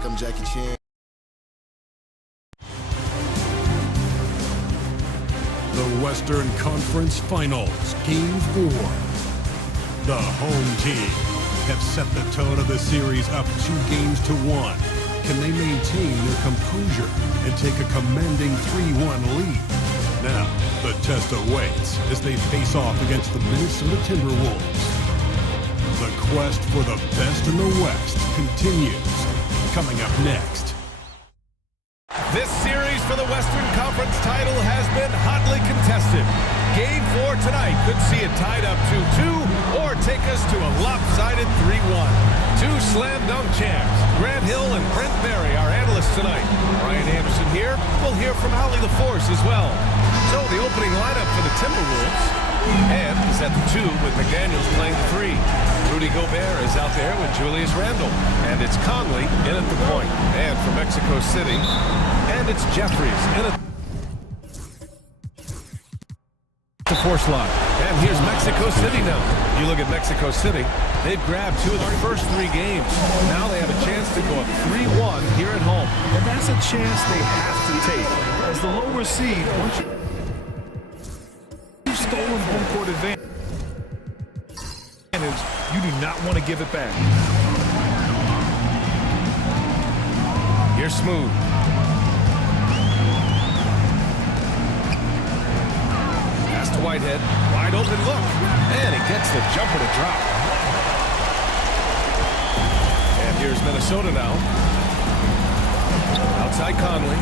like I'm Jackie Chan. The Western Conference Finals, Game 4. The home team have set the tone of the series up 2-1. Can they maintain their composure and take a commanding 3-1 lead? Now, the test awaits as they face off against the Minnesota Timberwolves. The quest for the best in the West continues. Coming up next. This series for the Western Conference title has been hotly contested. Game 4 tonight could see it tied up 2-2 or take us to a lopsided 3-1. Two slam dunk champs, Grant Hill and Brent Berry, our analysts tonight. Ryan Anderson here. We'll hear from Holly LaForce as well. So the opening lineup for the Timberwolves and is at the 2 with McDaniels playing the 3. Rudy Gobert is out there with Julius Randle. And it's Conley in at the point. And from Mexico City, and it's Jeffries in at the force lock. And here's Mexico City now. You look at Mexico City, they've grabbed 2 of their first 3 games. Now they have a chance to go up 3-1 here at home. And that's a chance they have to take. As the lower seed, once you've stolen home court advantage, you do not want to give it back. Here's Smooth. Pass to Whitehead. Wide open look. And he gets the jumper to drop. And here's Minnesota now. Outside Conley.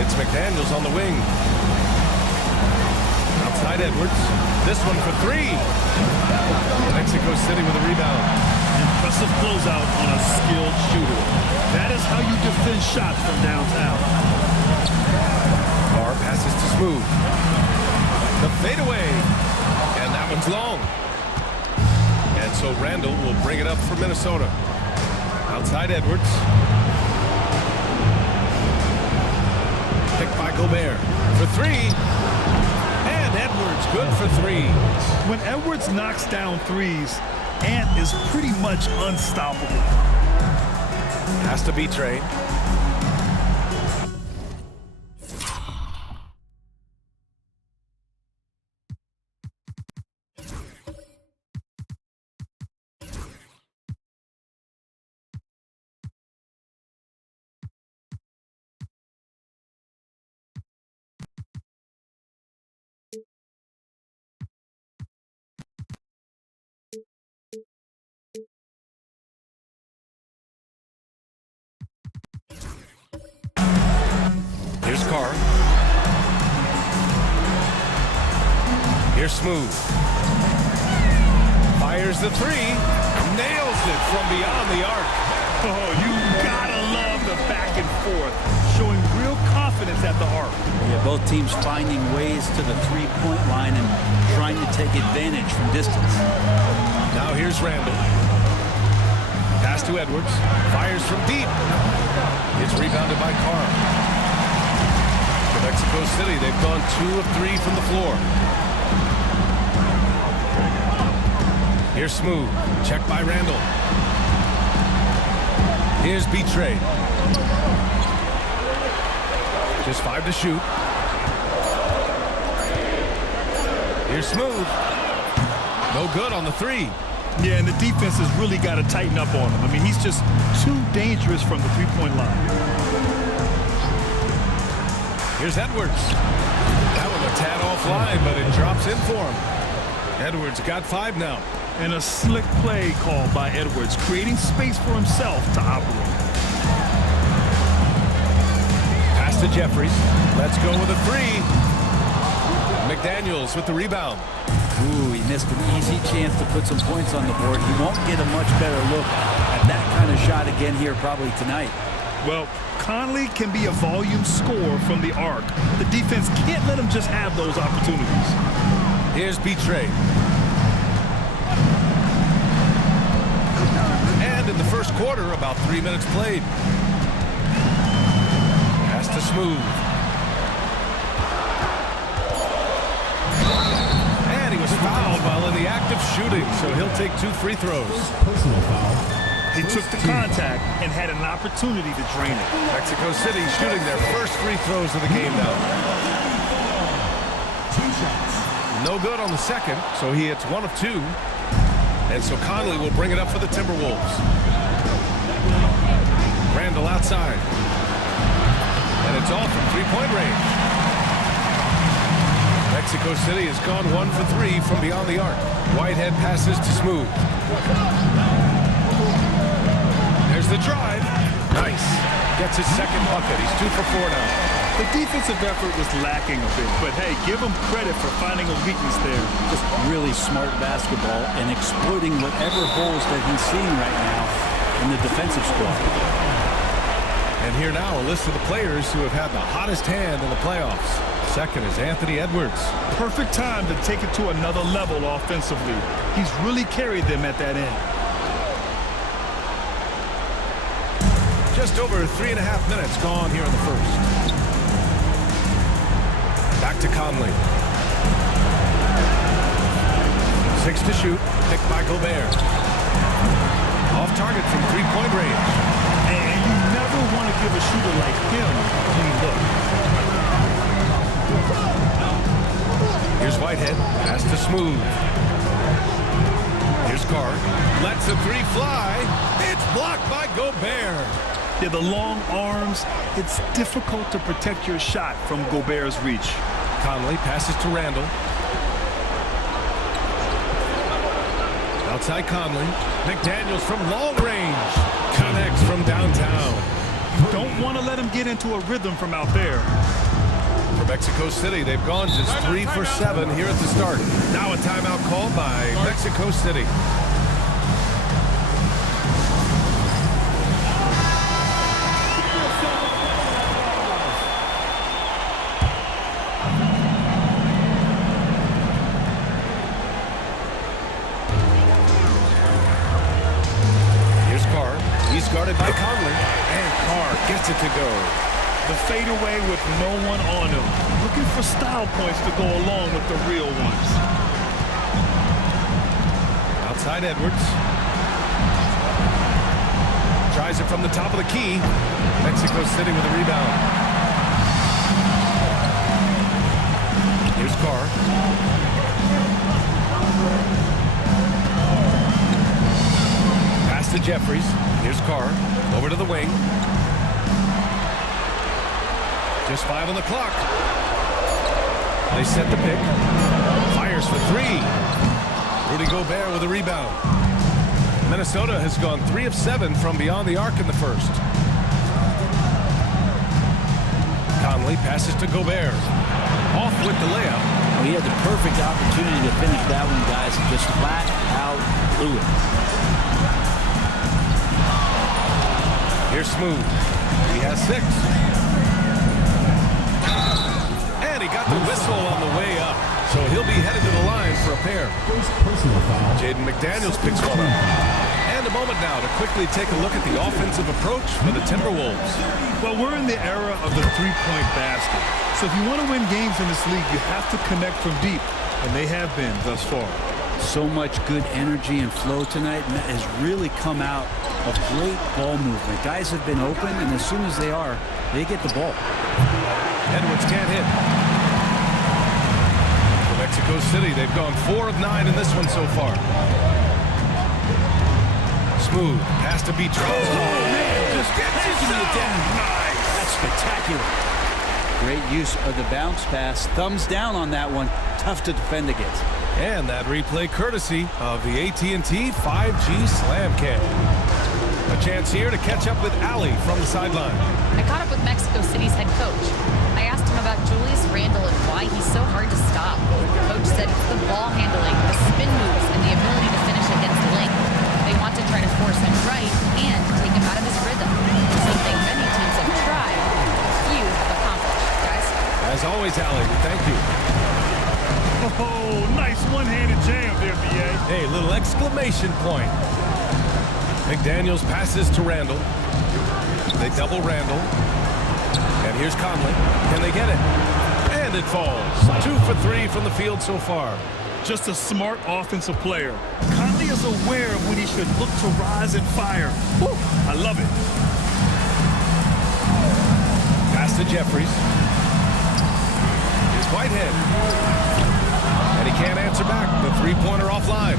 It's McDaniels on the wing. Outside Edwards. This one for 3. Mexico City with a rebound. Impressive closeout on a skilled shooter. That is how you defend shots from downtown. Barr passes to Smooth. The fadeaway. And that one's long. And so Randle will bring it up for Minnesota. Outside Edwards. Picked by Gobert for 3. And Edwards good for 3. When Edwards knocks down threes, Ant is pretty much unstoppable. Has to be Trey. Here's Carr. Here's Smooth. Fires the 3. Nails it from beyond the arc. Oh, you gotta love the back and forth, showing real confidence at the arc. Yeah, both teams finding ways to the three-point line and trying to take advantage from distance. Now here's Randle. Pass to Edwards. Fires from deep. It's rebounded by Carr. For Mexico City, they've gone 2 of 3 from the floor. Here's Smooth. Checked by Randle. Here's Betray. Just 5 to shoot. Here's Smooth. No good on the 3. Yeah, and the defense has really got to tighten up on him. I mean, he's just too dangerous from the three-point line. Here's Edwards. That one a tad offline, but it drops in for him. Edwards got 5 now. And a slick play called by Edwards, creating space for himself to operate. Pass to Jeffries. Let's go with a 3. McDaniels with the rebound. Ooh, he missed an easy chance to put some points on the board. He won't get a much better look at that kind of shot again here probably tonight. Well, Conley can be a volume scorer from the arc. The defense can't let him just have those opportunities. Here's Betray. And in the first quarter, about 3 minutes played. Pass to Smooth. And he was fouled while in the act of shooting, so he'll take 2 free throws. Personal foul. He took the contact and had an opportunity to drain it. Mexico City shooting their first free throws of the game now. No good on the second, so he hits 1 of 2. And so Conley will bring it up for the Timberwolves. Randall outside. And it's all from three-point range. Mexico City has gone 1 for 3 from beyond the arc. Whitehead passes to Smooth. There's the drive. Nice. Gets his second bucket. He's 2 for 4 now. The defensive effort was lacking a bit, but hey, give him credit for finding a weakness there. Just really smart basketball and exploiting whatever holes that he's seeing right now in the defensive squad. And here now a list of the players who have had the hottest hand in the playoffs. Second is Anthony Edwards. Perfect time to take it to another level offensively. He's really carried them at that end. Just over 3.5 minutes gone here in the first. Back to Conley. 6 to shoot. Picked by Gobert. Off target from three-point range. And you never want to give a shooter like him a clean look. Here's Whitehead. Pass to Smooth. Here's Carr. Lets the three fly. It's blocked by Gobert. Yeah, the long arms, it's difficult to protect your shot from Gobert's reach. Conley passes to Randall. Outside Conley. McDaniels from long range. Connects from downtown. You don't want to let him get into a rhythm from out there. For Mexico City, they've gone just 3 for 7 here at the start. Now a timeout called by Mexico City. Guarded by Conley, and Carr gets it to go. The fadeaway with no one on him. Looking for style points to go along with the real ones. Outside Edwards. Tries it from the top of the key. Mexico City with a rebound. Here's Carr. Pass to Jeffries. Here's Carr, over to the wing. Just 5 on the clock. They set the pick. Fires for 3. Rudy Gobert with a rebound. Minnesota has gone 3 of 7 from beyond the arc in the first. Conley passes to Gobert. Off with the layup. Well, he had the perfect opportunity to finish that one, guys, and just flat out blew it. Here's Smooth. He has 6. And he got the whistle on the way up. So he'll be headed to the line for a pair. Jaden McDaniels picks one up. And a moment now to quickly take a look at the offensive approach for the Timberwolves. Well, we're in the era of the three-point basket. So if you want to win games in this league, you have to connect from deep. And they have been thus far. So much good energy and flow tonight, and that has really come out of great ball movement. Guys have been open, and as soon as they are, they get the ball. Edwards can't hit. For Mexico City, they've gone 4 of 9 in this one so far. Smooth. Pass to Beatrice. Oh, man. Just passing it down. Nice. That's spectacular. Great use of the bounce pass. Thumbs down on that one. Tough to defend against. And that replay courtesy of the AT&T 5G Slam Cam. A chance here to catch up with Allie from the sideline. I caught up with Mexico City's head coach. I asked him about Julius Randle and why he's so hard to stop. Coach said it's the ball handling, the spin moves, and the ability to finish against length. They want to try to force him right and take him out of his rhythm. Something many teams have tried, but few have accomplished. Guys? As always, Allie, we thank you. Oh, nice one-handed jam there, B.A. Hey, little exclamation point. McDaniels passes to Randall. They double Randall. And here's Conley. Can they get it? And it falls. 2 for 3 from the field so far. Just a smart offensive player. Conley is aware of when he should look to rise and fire. Woo, I love it. Pass to Jeffries. Here's Whitehead. And he can't answer back. The three-pointer offline.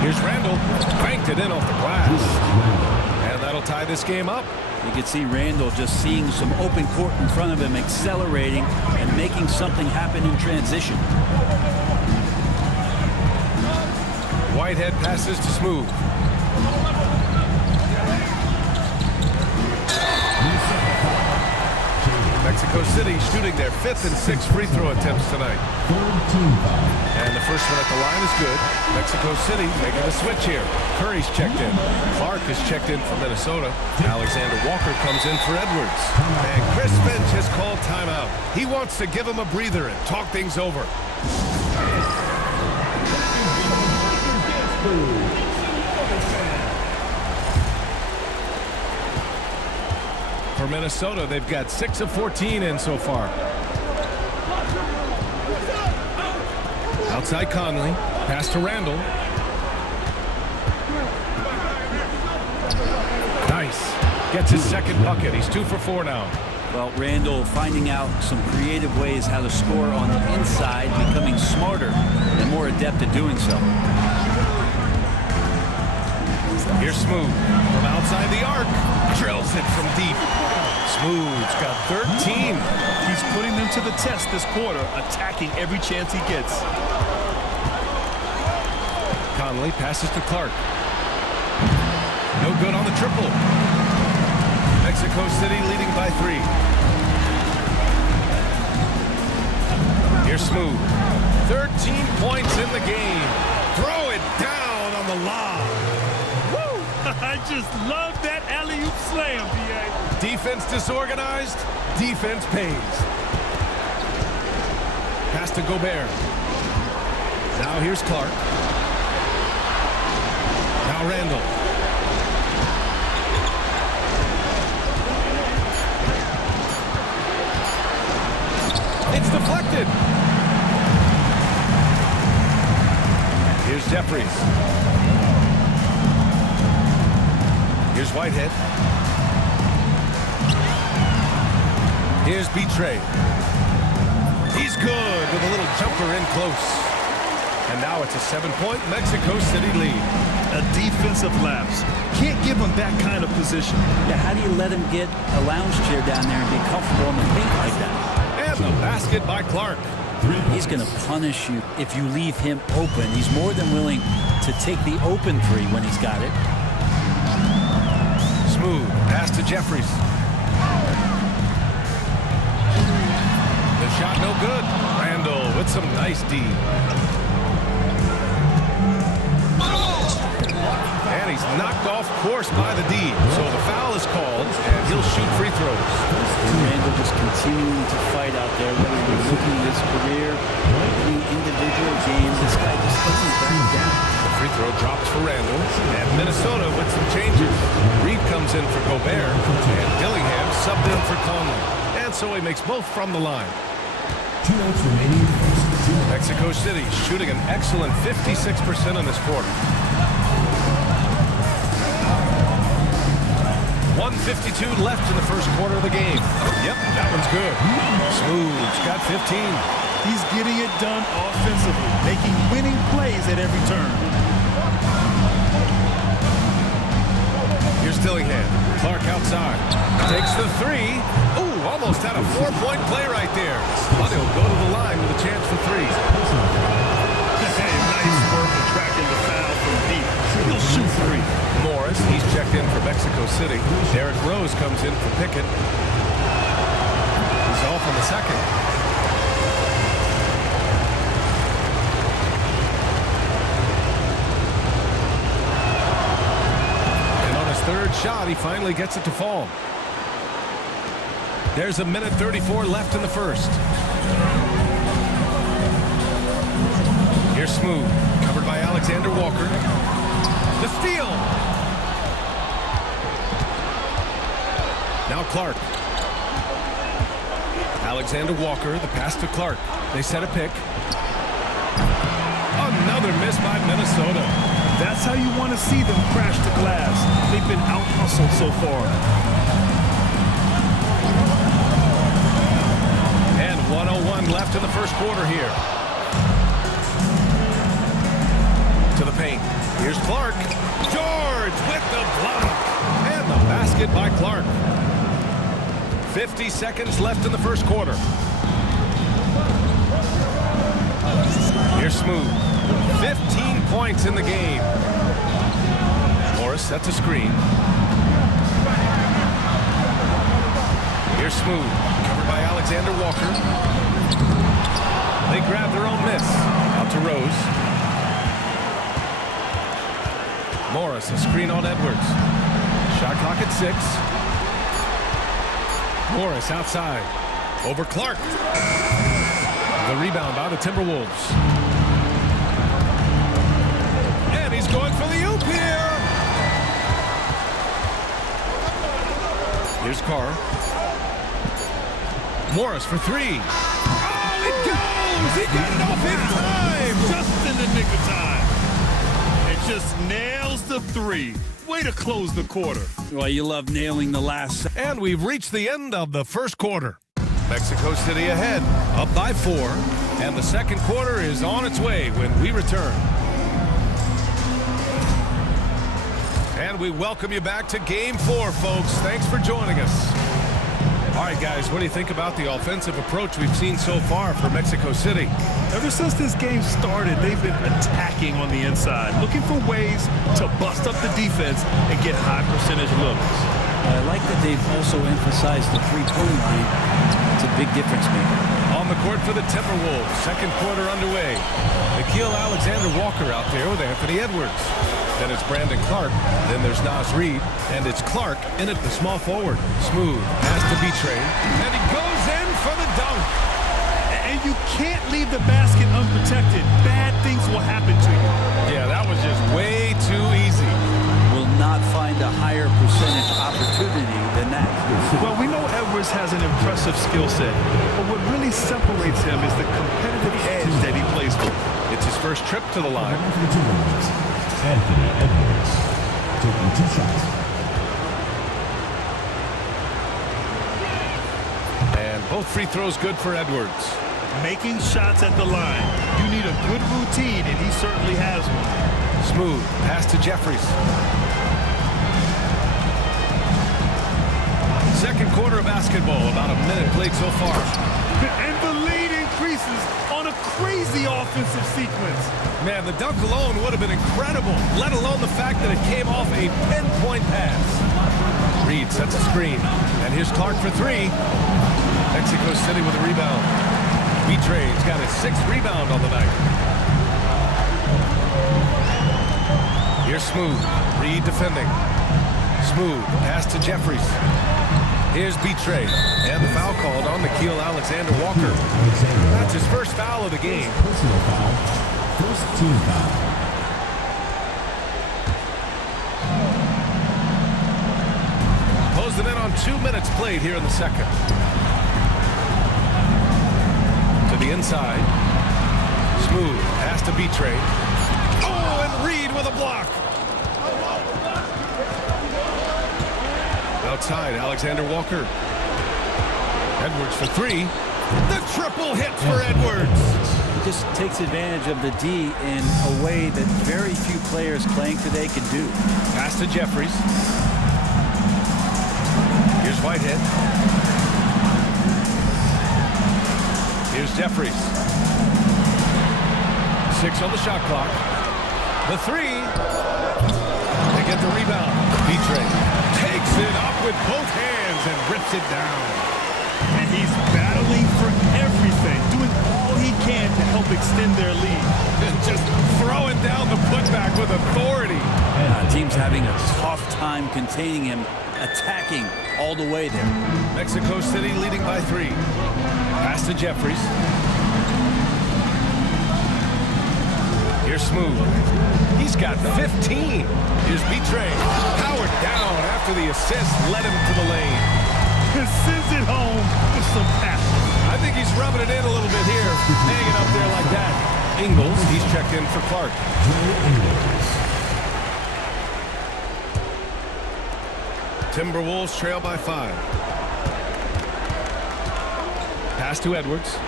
Here's Randall. Banked it in off the glass. And that'll tie this game up. You can see Randall just seeing some open court in front of him, accelerating and making something happen in transition. Whitehead passes to Smooth. Mexico City shooting their 5th and 6th free throw attempts tonight. And the first one at the line is good. Mexico City making a switch here. Curry's checked in. Clark is checked in for Minnesota. Alexander Walker comes in for Edwards. And Chris Finch has called timeout. He wants to give him a breather and talk things over. For Minnesota, they've got 6 of 14 in so far. Outside Conley. Pass to Randall. Nice. Gets his second bucket. He's 2 for 4 now. Well, Randall finding out some creative ways how to score on the inside, becoming smarter and more adept at doing so. Here's Smooth from outside the arc. Drills it from deep. Smooth's got 13. He's putting them to the test this quarter, attacking every chance he gets. Conley passes to Clark. No good on the triple. Mexico City leading by 3. Here's Smooth. 13 points in the game. Throw it down on the lob. I just love that alley-oop slam, B.A. Defense disorganized, defense pays. Pass to Gobert. Now here's Clark. Now Randall. It's deflected. Here's Jeffries. Here's Whitehead. Here's Betray. He's good with a little jumper in close. And now it's a 7-point Mexico City lead. A defensive lapse. Can't give him that kind of position. Yeah, how do you let him get a lounge chair down there and be comfortable in the paint like that? And the basket by Clark. He's going to punish you if you leave him open. He's more than willing to take the open three when he's got it. Smooth. Pass to Jeffries. The shot no good. Randall with some nice D. And he's knocked off course by the D. So the foul is called, and he'll shoot free throws. Randall just continuing to fight out there, whether you're looking at his career, any individual games. This guy just doesn't back down. The free throw drops for Randall. And Minnesota with some changes. Reed comes in for Gobert, and Dillingham subbed in for Conley. And so he makes both from the line. 2 minutes remaining. Mexico City shooting an excellent 56% in this quarter. 1:52 left in the first quarter of the game. Yep, that one's good. Smooth's got 15. He's getting it done offensively, making winning plays at every turn. Here's Dillingham. Clark outside. Takes the 3. Ooh, almost had a 4-point play right there. But he'll go to the line with a chance for 3. Hey, nice work attracting the foul from deep. He'll shoot 3. Morris, he's checked in for Mexico City. Derrick Rose comes in for Pickett. He's off on the second. And on his third shot, he finally gets it to fall. There's a minute 34 left in the first. Here's Smooth, covered by Alexander Walker. The steal. Now Clark. Alexander Walker, the pass to Clark. They set a pick. Another miss by Minnesota. That's how you want to see them crash the glass. They've been out-hustled so far. And 1:01 left in the first quarter here. To the paint. Here's Clark. George with the block. And the basket by Clark. 50 seconds left in the first quarter. Here's Smooth. 15 points in the game. Morris sets a screen. Here's Smooth. Covered by Alexander Walker. They grab their own miss. Out to Rose. Morris, a screen on Edwards. Shot clock at 6. Morris outside. Over Clark. The rebound by the Timberwolves. And he's going for the oop here. Here's Carr. Morris for 3. Oh, it goes! He got it off in time! Just in the nick of time. It just nails the 3. Way to close the quarter. Well, you love nailing the last. And we've reached the end of the first quarter. Mexico City ahead, up by 4. And the second quarter is on its way when we return. And we welcome you back to Game 4, folks. Thanks for joining us. All right, guys, what do you think about the offensive approach we've seen so far for Mexico City? Ever since this game started, they've been attacking on the inside, looking for ways to bust up the defense and get high percentage looks. I like that they've also emphasized the three-point line. It's a big difference maker. On the court for the Timberwolves, second quarter underway. Nickeil Alexander-Walker out there with Anthony Edwards. Then it's Brandon Clark. Then there's Naz Reid. And it's Clark in at the small forward. Smooth. Pass to Betray. And he goes in for the dunk. And you can't leave the basket unprotected. Bad things will happen to you. Yeah, that was just way too easy. Will not find a higher percentage opportunity than that. Well, we know Edwards has an impressive skill set, but what really separates him is the competitive edge that he plays with. It's his first trip to the line. Anthony Edwards taking 2 shots. And both free throws good for Edwards. Making shots at the line. You need a good routine, and he certainly has one. Smooth. Pass to Jeffries. Second quarter of basketball. About a minute played so far. And the lead increases on a crazy offensive sequence. Man, the dunk alone would have been incredible, let alone the fact that it came off a 10-point pass. Reid sets a screen. And here's Clark for 3. Mexico City with a rebound. Betray's got his 6th rebound on the night. Here's Smooth. Reid defending. Smooth. Pass to Jeffries. Here's Betray. And the foul called on Nickeil Alexander-Walker. That's his first foul of the game. Personal foul. First team foul. Close them in on 2 minutes played here in the second. To the inside. Smooth. Pass to Betray. Oh, and Reid with a block. Outside, Alexander Walker. Edwards for 3. The triple hit for Edwards. He just takes advantage of the D in a way that very few players playing today can do. Pass to Jeffries. Here's Whitehead. Here's Jeffries. 6 on the shot clock. The 3. They get the rebound. Betray takes it up with both hands and rips it down. And he's battling for everything, doing all he can to help extend their lead. Just throwing down the putback with authority. Team's having a tough time containing him, attacking all the way there. Mexico City leading by 3. Pass to Jeffries. Here's Smooth. He's got 15. Here's Betray. Powered down after the assist led him to the lane. And sends it home with some passion. I think he's rubbing it in a little bit here, hanging up there like that. Ingles. He's checked in for Clark. Timberwolves trail by 5. Pass to Edwards.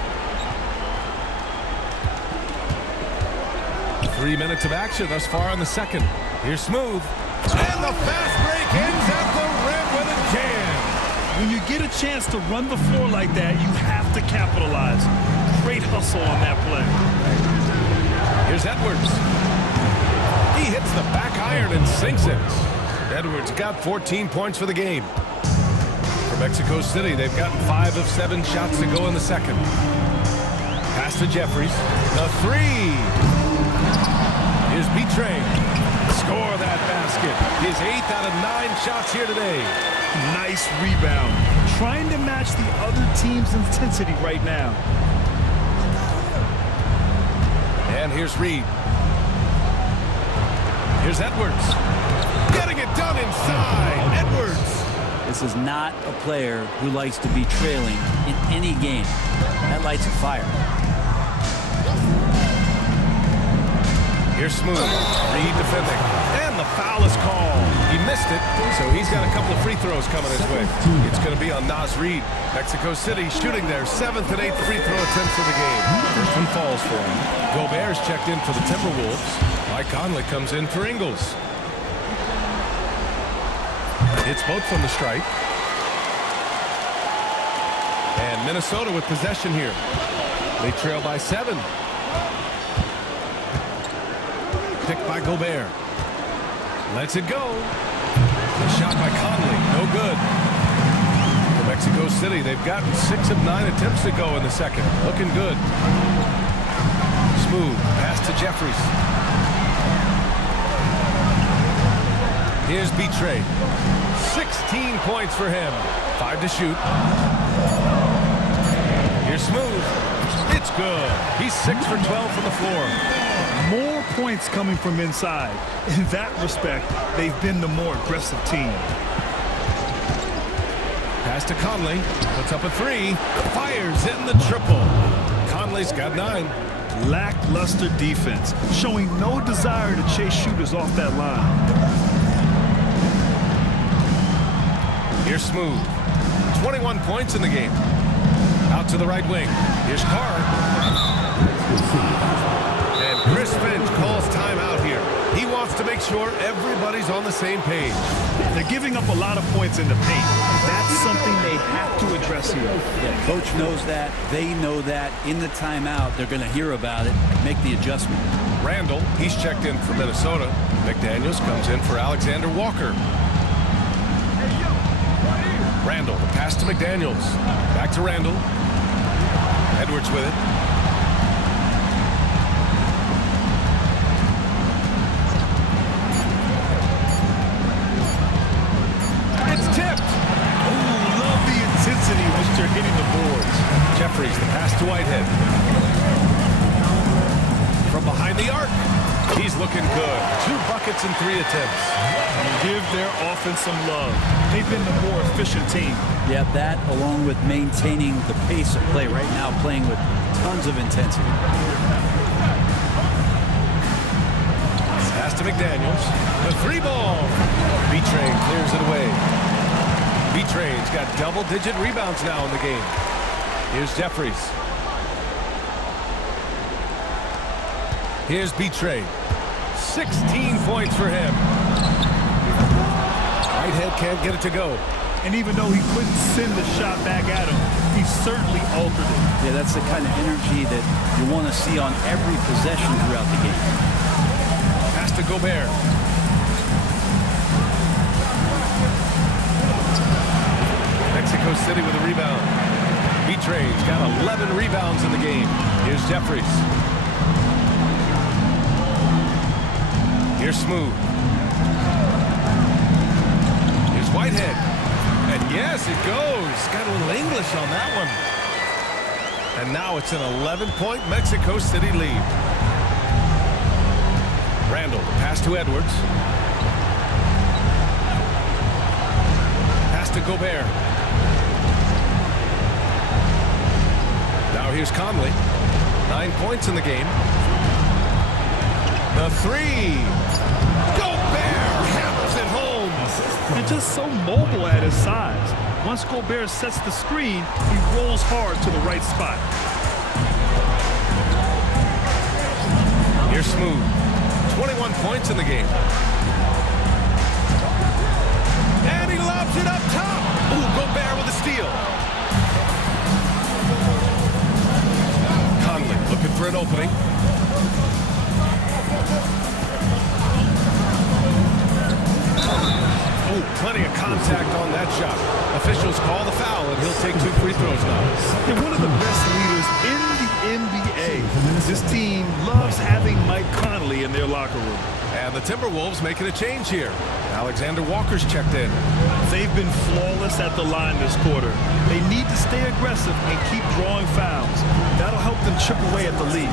3 minutes of action thus far in the second. Here's Smooth. And the fast break ends at the rim with a jam. When you get a chance to run the floor like that, you have to capitalize. Great hustle on that play. Here's Edwards. He hits the back iron and sinks it. Edwards got 14 points for the game. For Mexico City, they've gotten 5 of 7 shots to go in the second. Pass to Jeffries. The 3. Here's B-Train. Score that basket. His 8th out of 9 shots here today. Nice rebound. Trying to match the other team's intensity right now. And here's Reed. Here's Edwards. Getting it done inside. Edwards. This is not a player who likes to be trailing in any game. That lights a fire. Here's Smooth. Reed defending. And the foul is called. He missed it, so he's got a couple of free throws coming his way. It's going to be on Naz Reid. Mexico City shooting their 7th and 8th free throw attempts of the game. First one falls for him. Gobert's checked in for the Timberwolves. Mike Conley comes in for Ingles. Hits both from the stripe. And Minnesota with possession here. They trail by 7. Picked by Gobert. Lets it go. A shot by Conley. No good. For Mexico City, they've gotten 6 of 9 attempts to go in the second. Looking good. Smooth. Pass to Jeffries. Here's B-Trey. 16 points for him. 5 to shoot. Here's Smooth. It's good. He's 6 for 12 from the floor. More points coming from inside. In that respect, they've been the more aggressive team. Pass to Conley. Puts up a 3. Fires in the triple. Conley's got 9. Lackluster defense, showing no desire to chase shooters off that line. Here's Smooth. 21 points in the game. Out to the right wing. Here's Carr. And Chris Finch calls timeout here. He wants to make sure everybody's on the same page. They're giving up a lot of points in the paint. That's something they have to address here. Yeah, coach knows that. They know that. In the timeout, they're going to hear about it, make the adjustment. Randall, he's checked in for Minnesota. McDaniels comes in for Alexander Walker. Randall, the pass to McDaniels. Back to Randall. Edwards with it. It's tipped. Ooh, love the intensity which they're hitting the boards. Jeffries, the pass to Whitehead. From behind the arc. He's looking good. 2 buckets and 3 attempts. Give their offense some love. They've been the more efficient team. Yeah, that along with maintaining the pace of play right now, playing with tons of intensity. Pass to McDaniels. The 3 ball. B-Train clears it away. B-Train's got double-digit rebounds now in the game. Here's Jeffries. Here's B-Train. 16 points for him. Whitehead can't get it to go. And even though he couldn't send the shot back at him, he certainly altered it. Yeah, that's the kind of energy that you want to see on every possession throughout the game. Pass to Gobert. Mexico City with a rebound. B-Train's got 11 rebounds in the game. Here's Jeffries. Here's Smooth. Here's Whitehead. And yes, it goes. Got a little English on that one. And now it's an 11-point Mexico City lead. Randall, pass to Edwards. Pass to Gobert. Now here's Conley. 9 points in the game. The three. Gobert hammers it home. And just so mobile at his size. Once Gobert sets the screen, he rolls hard to the right spot. Here's Smooth. 21 points in the game. And he lobs it up top. Ooh, Gobert with a steal. Conley looking for an opening. Ooh, plenty of contact on that shot. Officials call the foul, and he'll take 2 free throws now. And one of the best leaders in the NBA. This team loves having Mike Conley in their locker room. And the Timberwolves making a change here. Alexander Walker's checked in. They've been flawless at the line this quarter. They need to stay aggressive and keep drawing fouls. That'll help them chip away at the lead.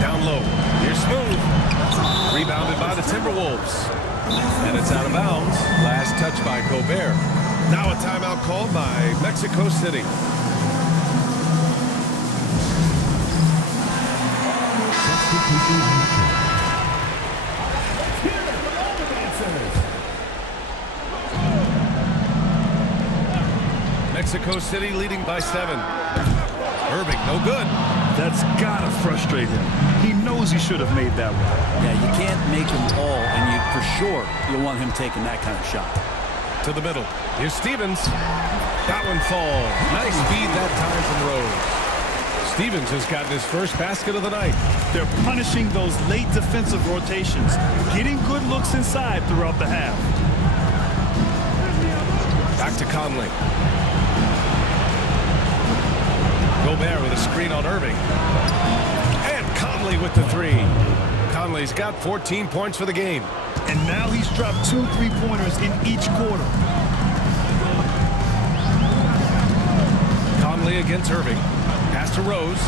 Down low. Here's Smooth. Rebounded by the Timberwolves. And it's out of bounds. Last touch by Gobert. Now a timeout called by Mexico City. Mexico City leading by 7. Irving, no good. That's gotta frustrate him. He knows he should have made that one. Yeah, you can't make him all, and for sure you'll want him taking that kind of shot. To the middle. Here's Stevens. That one falls. Nice feed that time from Rose. Stevens has gotten his first basket of the night. They're punishing those late defensive rotations, getting good looks inside throughout the half. Back to Conley. Gobert with a screen on Irving. And Conley with the 3. Conley's got 14 points for the game. And now he's dropped 2 3-pointers in each quarter. Conley against Irving. Pass to Rose.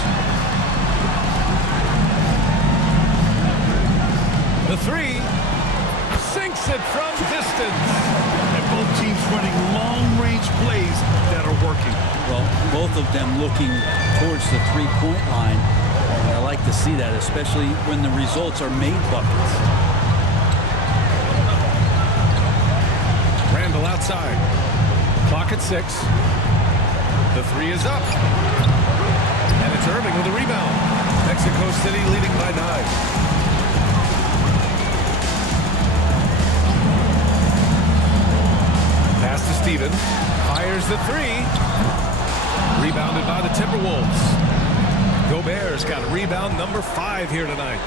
The 3. Sinks it from distance. And both teams running long-range plays that are working. Well, both of them looking towards the three-point line. I like to see that, especially when the results are made buckets. Randall outside. Clock at 6. The 3 is up. And it's Irving with a rebound. Mexico City leading by 9. Pass to Stevens. Fires the 3. Rebounded by the Timberwolves. Gobert's got a rebound number 5 here tonight.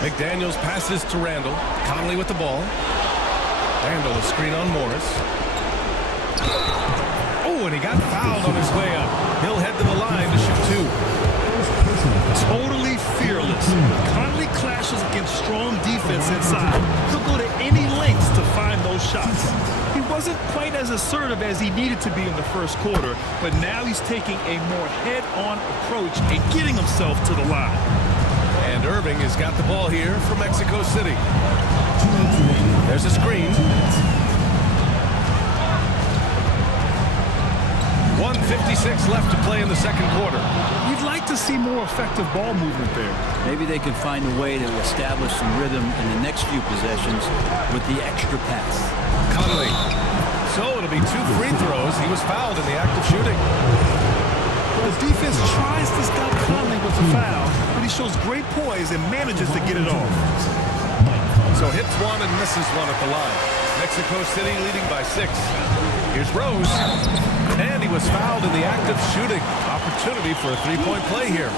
McDaniels passes to Randall. Conley with the ball. Randall a screen on Morris. Oh, and he got fouled on his way up. He'll head to the line to shoot 2. Totally fearless. Conley clashes against strong defense inside. He'll go to any lengths to find those shots. He wasn't quite as assertive as he needed to be in the first quarter, but now he's taking a more head-on approach and getting himself to the line. And Irving has got the ball here for Mexico City. There's a screen. 1:56 left to play in the second quarter. You'd like to see more effective ball movement there. Maybe they can find a way to establish some rhythm in the next few possessions with the extra pass. Conley. So it'll be 2 free throws. He was fouled in the act of shooting. The defense tries to stop Conley with the foul, but he shows great poise and manages to get it off. So hits 1 and misses 1 at the line. Mexico City leading by 6. Here's Rose. And he was fouled in the act of shooting. Opportunity for a 3-point play here.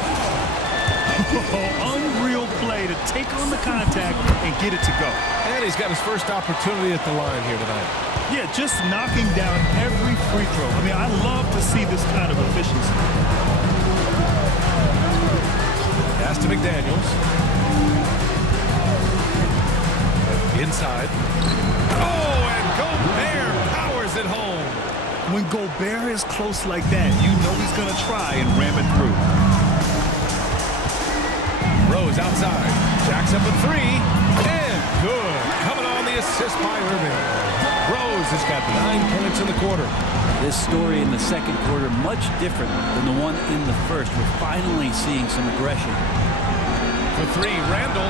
Unreal play to take on the contact and get it to go. And he's got his first opportunity at the line here tonight. Yeah, just knocking down every free throw. I mean, I love to see this kind of efficiency. Pass to McDaniels. Inside. Oh, and Gobert powers it home. When Gobert is close like that, you know he's going to try and ram it through. Rose outside. Jacks up a 3. And good. Coming on the assist by Irving. Rose has got 9 points in the quarter. This story in the second quarter much different than the one in the first. We're finally seeing some aggression. for three. Randall.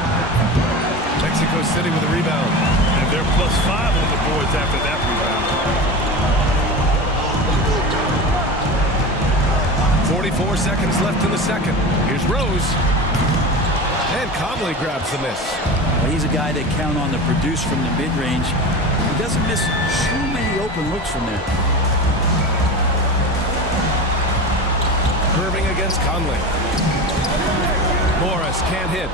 Mexico City with a rebound. And they're +5 on the boards after that rebound. 44 seconds left in the second. Here's Rose. And Conley grabs the miss. Well, he's a guy that count on to produce from the mid-range. He doesn't miss too many open looks from there. Curving against Conley. Morris can't hit.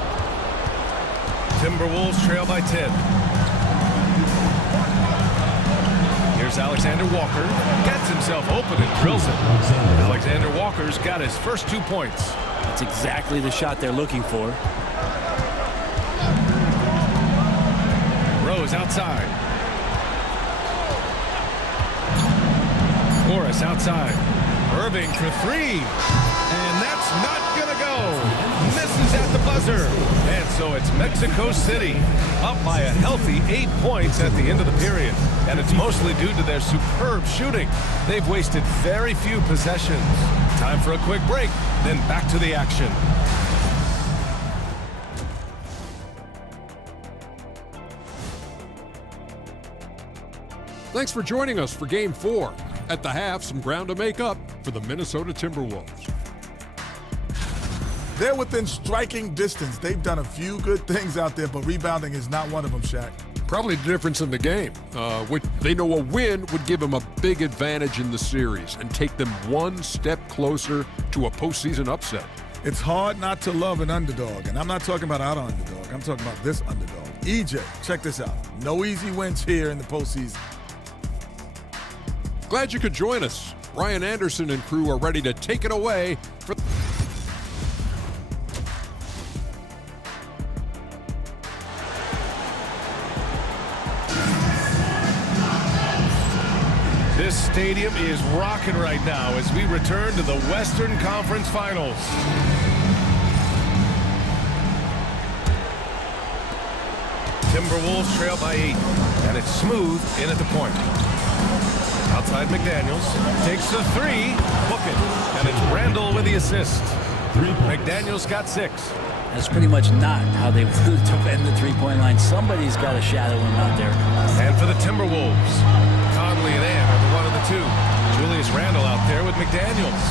Timberwolves trail by 10. Here's Alexander Walker. Gets himself open and drills it. Alexander Walker's got his first 2 points. That's exactly the shot they're looking for. Rose outside. Morris outside. Irving for three. And that's not going to go. Misses at the buzzer. And so it's Mexico City up by a healthy 8 points at the end of the period. And it's mostly due to their superb shooting. They've wasted very few possessions. Time for a quick break, then back to the action. Thanks for joining us for Game 4. At the half, some ground to make up for the Minnesota Timberwolves. They're within striking distance. They've done a few good things out there, but rebounding is not one of them, Shaq. Probably the difference in the game. Which they know a win would give them a big advantage in the series and take them one step closer to a postseason upset. It's hard not to love an underdog, and I'm not talking about our underdog. I'm talking about this underdog. EJ, check this out. No easy wins here in the postseason. Glad you could join us. Ryan Anderson and crew are ready to take it away for... This stadium is rocking right now as we return to the Western Conference Finals. Timberwolves trail by 8, and it's Smooth in at the point. Outside McDaniels, takes the three, book it, and it's Randall with the assist. McDaniels got 6. That's pretty much not how they want to end the three-point line. Somebody's got to shadow him out there. And for the Timberwolves, Conley and Ann are the one of the two. Julius Randle out there with McDaniels.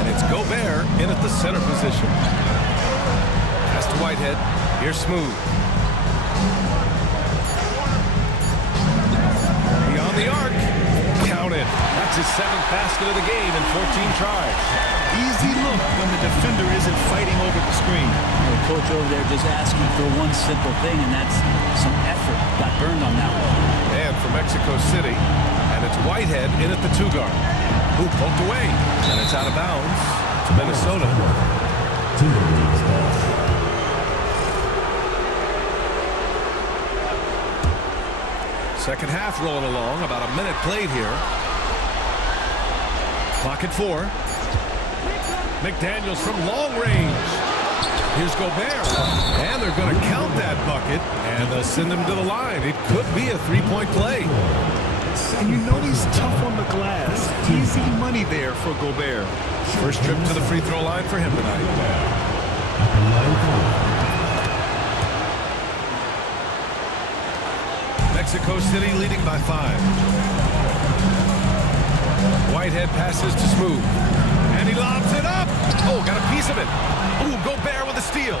And it's Gobert in at the center position. Pass to Whitehead. Here's Smooth. Beyond the arc. Counted. That's his 7th basket of the game in 14 tries. Easy look when the defender isn't fighting over the screen. The coach over there just asking for one simple thing, and that's some effort. Got burned on that one. And for Mexico City, and it's Whitehead in at the 2-guard. Who poked away, and it's out of bounds to Minnesota. Timberwolves ball. Second half rolling along, about a minute played here. Clock at 4. McDaniels from long range. Here's Gobert. And they're going to count that bucket, and they'll send him to the line. It could be a 3-point play. And you know he's tough on the glass. Easy money there for Gobert. First trip to the free throw line for him tonight. Mexico City leading by 5. Whitehead passes to Smooth. And he lobs it up. Oh, got a piece of it. Oh, Gobert with a steal.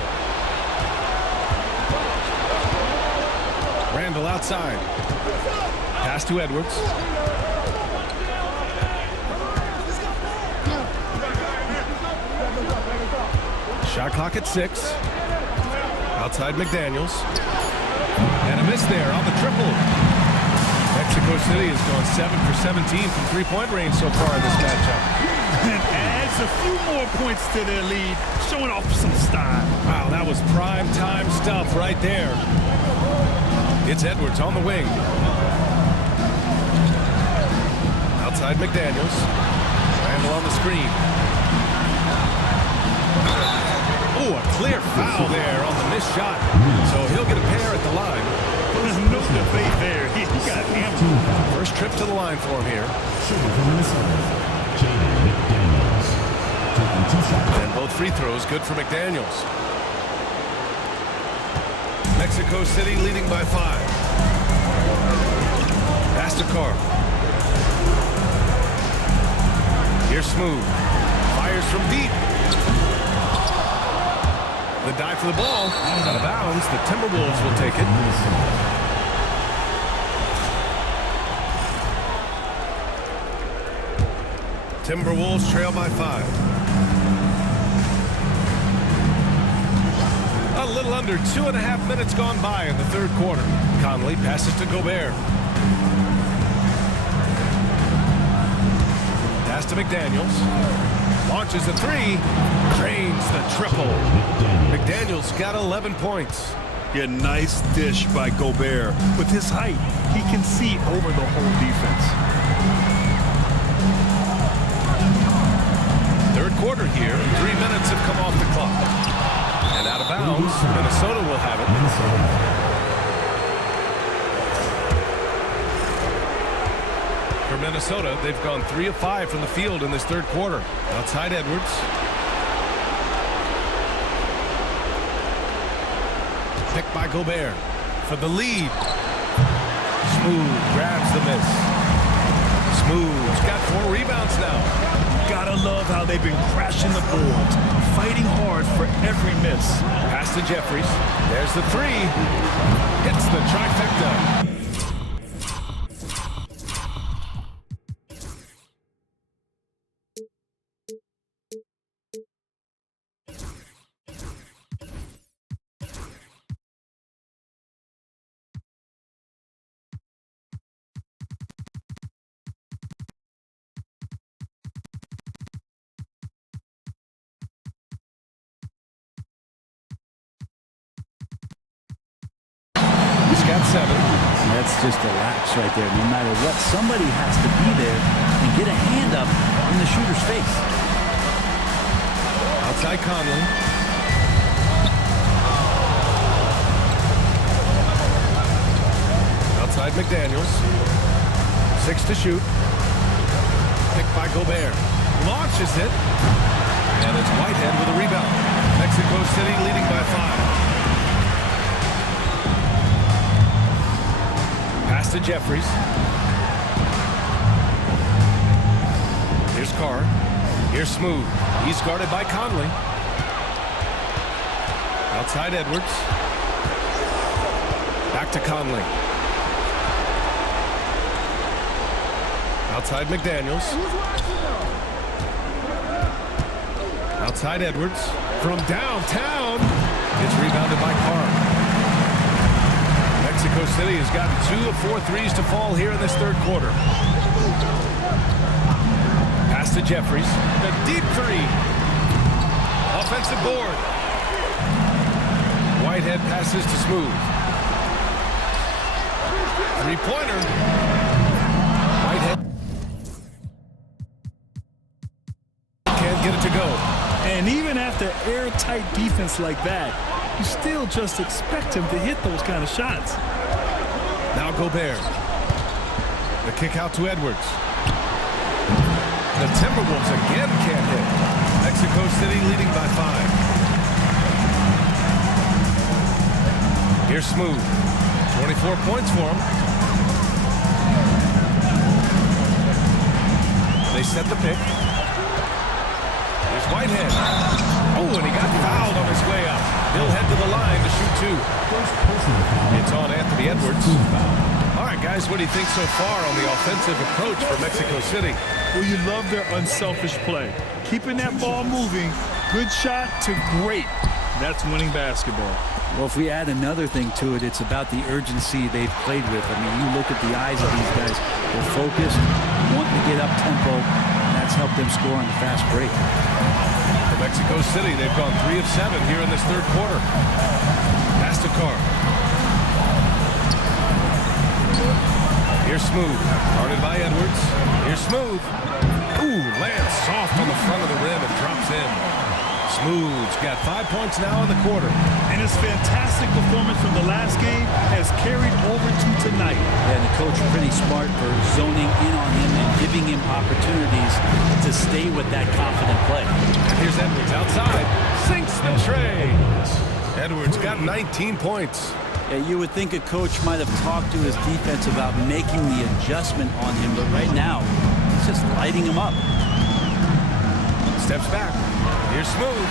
Randall outside. Pass to Edwards. Shot clock at 6. Outside McDaniels. And a miss there on the triple. Mexico City has gone 7 for 17 from three-point range so far in this matchup. And adds a few more points to their lead, showing off some style. Wow, that was prime time stuff right there. It's Edwards on the wing. Outside McDaniels. Randall on the screen. Oh, a clear foul there on the missed shot. So he'll get a pair at the line. There's no debate there. He got hammered. First trip to the line for him here. And both free throws good for McDaniels. Mexico City leading by 5. Pass to Carr. Here's Smooth. Fires from deep. The dive for the ball. Out of bounds. The Timberwolves will take it. Timberwolves trail by 5. A little under 2.5 minutes gone by in the third quarter. Conley passes to Gobert. Pass to McDaniels. Launches a 3. Drains the triple. McDaniels got 11 points. Yeah, nice dish by Gobert. With his height, he can see over the whole defense. Third quarter here. 3 minutes have come off the clock. And out of bounds, Minnesota will have it. For Minnesota, they've gone 3 of 5 from the field in this third quarter. Outside Edwards. Picked by Gobert for the lead. Smooth grabs the miss. Smooth's got 4 rebounds now. Gotta love how they've been crashing the boards, fighting hard for every miss. Pass to Jeffries. There's the 3. Hits the trifecta. Got 7. That's just a lapse right there. No matter what, somebody has to be there and get a hand up in the shooter's face. Outside Conley. Outside McDaniels. 6 to shoot. Picked by Gobert. Launches it. And it's Whitehead with a rebound. Mexico City leading by 5. Pass to Jeffries. Here's Carr. Here's Smooth. He's guarded by Conley. Outside Edwards. Back to Conley. Outside McDaniels. Outside Edwards. From downtown. It's rebounded by Carr. Mexico City has gotten 2 of 4 threes to fall here in this third quarter. Pass to Jeffries. The deep 3. Offensive board. Whitehead passes to Smooth. 3-pointer. Whitehead can't get it to go. And even after airtight defense like that, you still just expect him to hit those kind of shots. Now Gobert. The kick out to Edwards. The Timberwolves again can't hit. Mexico City leading by 5. Here's Smooth. 24 points for him. They set the pick. Here's Whitehead. Oh, and he got fouled on his way up. He'll head to the line to shoot 2. It's on Anthony Edwards. All right, guys, what do you think so far on the offensive approach for Mexico City? Well, you love their unselfish play. Keeping that ball moving, good shot to great. That's winning basketball. Well, if we add another thing to it, it's about the urgency they've played with. I mean, you look at the eyes of these guys. They're focused, wanting to get up tempo, and that's helped them score on the fast break. For Mexico City, they've gone 3 of 7 here in this third quarter. Pass to Carr. Here's Smooth. Guarded by Edwards. Here's Smooth. Ooh, lands soft on the front of the rim and drops in. Smooth's got 5 points now in the quarter. And his fantastic performance from the last game has carried over to tonight. And the coach pretty smart for zoning in on him and giving him opportunities to stay with that confident play. And here's Edwards outside. Sinks the tray. Edwards got 19 points. Yeah, you would think a coach might have talked to his defense about making the adjustment on him, but right now, he's just lighting him up. Steps back. Here's Smooth.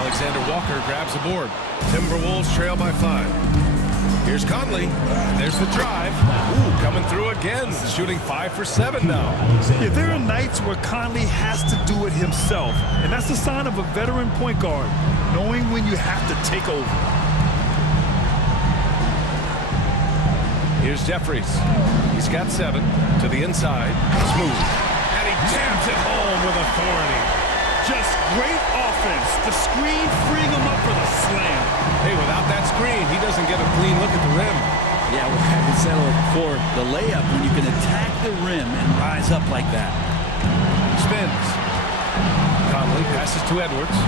Alexander Walker grabs the board. Timberwolves trail by 5. Here's Conley. There's the drive. Ooh, coming through again. Shooting 5 for 7 now. Yeah, there are nights where Conley has to do it himself, and that's the sign of a veteran point guard, knowing when you have to take over. Here's Jeffries. He's got 7 to the inside. Smooth. And he jams it home with authority. Just great offense. The screen freeing him up for the slam. Hey, without that screen, he doesn't get a clean look at the rim. Yeah, we'll have to settle for the layup when you can attack the rim and rise up like that. Spins. Conley passes to Edwards.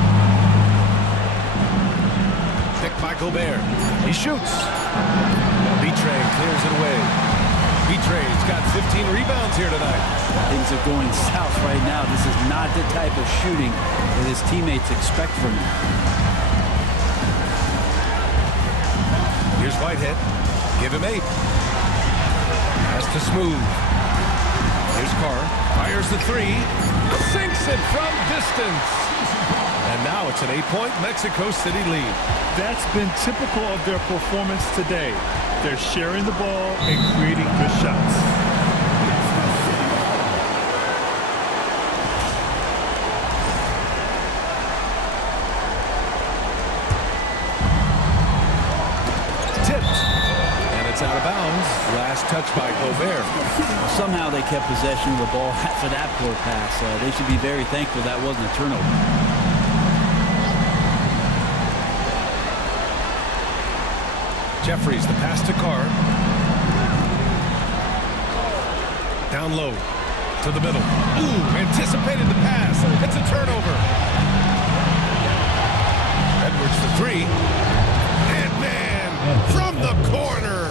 Picked by Gobert. He shoots. B-Train clears it away. B-Train's got 15 rebounds here tonight. Things are going south right now. This is not the type of shooting that his teammates expect from him. Here's Whitehead. Give him 8. Pass to Smooth. Here's Carr. Fires the 3. Sinks it from distance. And now it's an 8-point Mexico City lead. That's been typical of their performance today. They're sharing the ball and creating good shots. Tipped. And it's out of bounds. Last touch by Gobert. Somehow they kept possession of the ball after that poor pass. They should be very thankful that wasn't a turnover. Jeffries, the pass to Carr. Down low to the middle. Ooh, anticipated the pass. It's a turnover. Edwards for 3. And man, from the corner.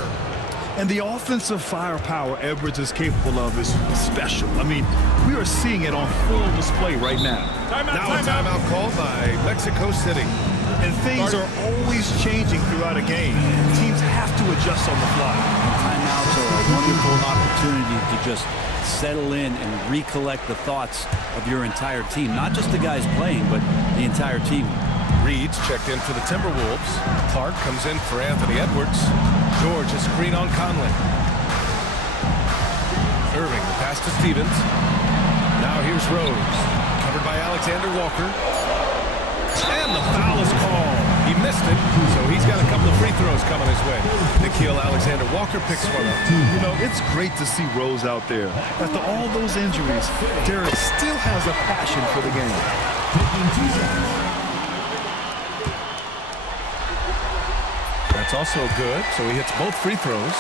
And the offensive firepower Edwards is capable of is special. I mean, we are seeing it on full display right now. Now a timeout called by Mexico City. And things are always changing throughout a game. Teams have to adjust on the fly. Timeouts are a wonderful opportunity to just settle in and recollect the thoughts of your entire team. Not just the guys playing, but the entire team. Reed's checked in for the Timberwolves. Clark comes in for Anthony Edwards. George a screen on Conley. Irving, the pass to Stevens. Now here's Rose. Covered by Alexander Walker. And the foul is called. He missed it, so he's got a couple of free throws coming his way. Nickeil Alexander-Walker picks one up. You know, it's great to see Rose out there. After all those injuries, Derek still has a passion for the game. That's also good, so he hits both free throws.